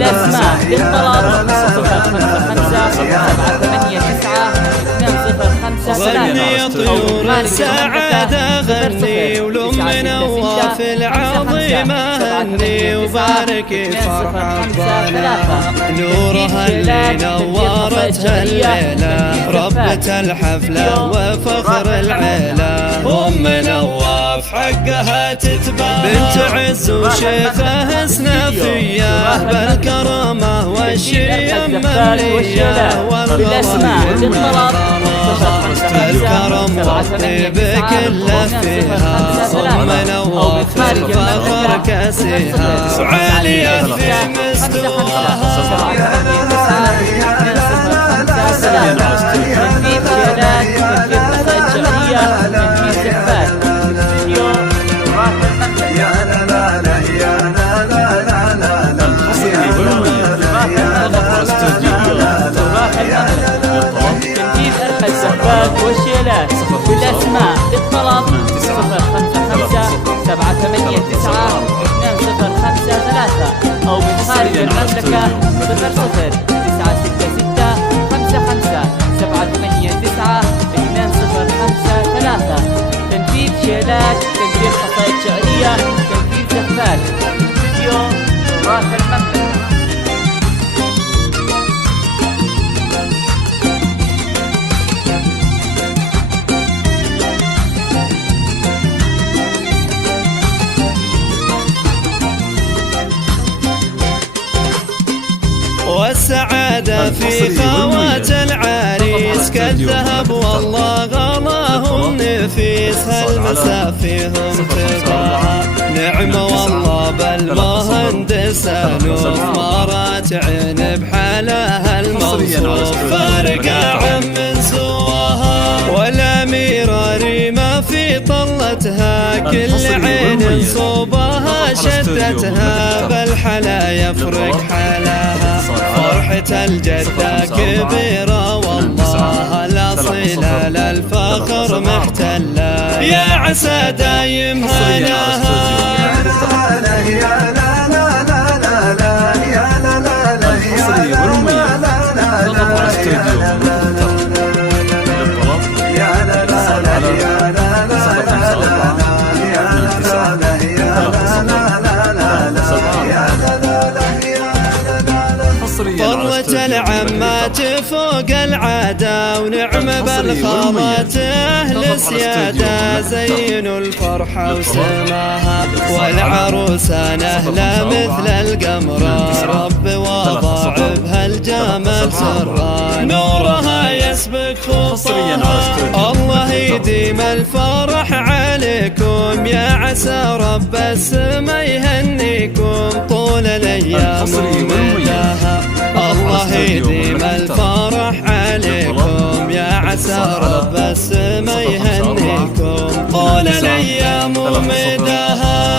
بالأسماء للطلب 055 789 205 طيور السعادة غني ولم نواف العظيمة هني وبارك فرح الضنا نورها اللي نورت الليلة ربة الحفلة وفخر العيلة أم نواف حقها تتباهى بنت عز وشيخة سنافية بالكرامة والشيم مملية بالأسماء للطلب الكرم ربي بكله فيها أم نواف الفخر كاسيها وعالية في مستواها والشيلات بالأسماء للطلب 055 789 205 أو من خارج المملكة 00 966 55 789 205 تنفيذ شيلات، تنفيذ قصائد شعرية، تنفيذ زفات. فيديو راس المملكة. والسعادة في خوات العريس كالذهب والله غلاهم نفيس هالمسا فيهم تباهى نعمة والله بالمهندسة نوف مرات عين بحالها الموصوف فارقة عن من سواها والأميرة ريمة في طلتها كل عين صوبها شدتها بالحلا يفرق حلاها فرحة الجدة كبيرة والله الأصيلة للفخر محتلة يا عسى دايم هناها طلة العمات فوق العادة ونعمة بالخامات أهل سيادة زينوا الفرحة وسماها والعروسة نهلة مثل القمرة رب وضع بها الجمال سرا نورها يسبق خطاها الله يديم الفرح عليكم يا عسى رب السما يهنيكم طول الأيام ومداها الله يديم الفرح عليكم يا عسى رب السما يهنيكم طول الأيام ومداها